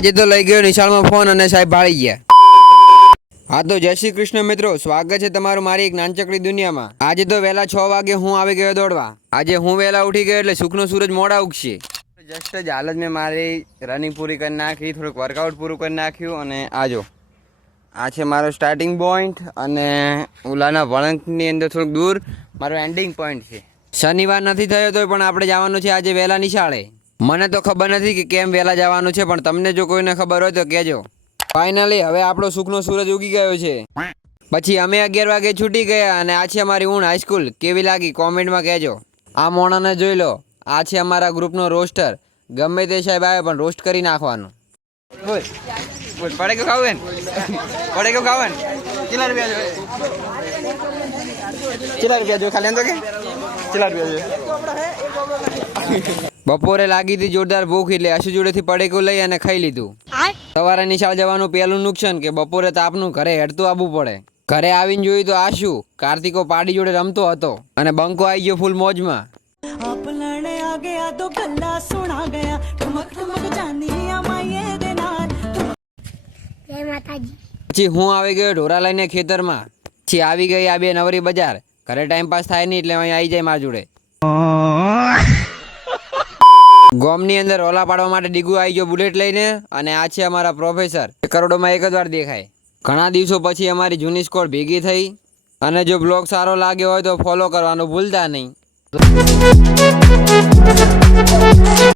આજે તો લઈ ગયો નિશાળમાં ફોન અને સાહેબ ભાળી ગયા. હા તો જય શ્રી કૃષ્ણ મિત્રો સ્વાગત છે તમારું મારી એક નાનચકડી દુનિયામાં. આજે તો વહેલા છ વાગે હું આવી ગયો દોડવા. આજે હું વહેલા ઉઠી ગયો એટલે સુખનો સૂરજ મોડા ઉગશે. જસ્ટ જ હાલ જ મેં મારી રનિંગ પૂરી કરી નાખી થોડુંક વર્કઆઉટ પૂરું કરી નાખ્યું અને આજો આ છે મારો સ્ટાર્ટિંગ પોઈન્ટ અને ઓલાના વળંકની અંદર થોડુંક દૂર મારો એન્ડિંગ પોઈન્ટ છે. શનિવાર નથી થયો તો પણ આપણે જવાનું છે આજે વહેલા નિશાળે. મને તો ખબર નથી કે કેમ વહેલા જવાનું છે, પણ તમને જો કોઈને ખબર હોય તો કહેજો. ફાઇનલી હવે આપણો સુખનો સૂરજ ઉગી ગયો છે. પછી અમે અગિયાર વાગે છૂટી ગયા અને આ છે અમારી ઊણ હાઈસ્કૂલ કેવી લાગી? કોમેન્ટમાં કહેજો. આ મોણાને જોઈ લો. આ છે અમારા ગ્રુપનો રોસ્ટર ગમે તે સાહેબ આવે, પણ રોસ્ટ કરી નાખવાનું. પડે કે ખાવું પડે કે ખાવું કેટલા રૂપિયા જોઈએ? કેટલા રૂપિયા જોઈએ? ખાલી કેટલા રૂપિયા જોઈએ? બપોરે લાગી હતી જોરદાર ભૂખ એટલે અશુ જોડેથી પડેકું લઈ અને ખાઈ લીધું. સવારે નિશાળ જવાનું પહેલું નુકસાન કે બપોરે તાપનું ઘરે હેડતું આવવું પડે. ઘરે આવીને જોયું તો આશુ કાર્તિકો પાડી જોડે રમતો હતો અને બંકો આવી ગયો ફૂલ મોજમાં. પછી હું આવી ગયો ઢોરા લઈને ખેતરમાં. પછી આવી ગઈ આ બે નવરી બજાર. ઘરે ટાઈમ પાસ થાય નહીં એટલે અહીં આવી જાય મારા જોડે. ગોમની અંદર ઓલા પાડવા માટે ડીગુ આવી ગયો બુલેટ લઈને અને આ છે અમારા પ્રોફેસર. કરોડોમાં એક જ વાર દેખાય. ઘણા દિવસો પછી અમારી જૂની સ્કોડ ભેગી થઈ અને જો બ્લોગ સારો લાગ્યો હોય તો ફોલો કરવાનું ભૂલતા નહીં.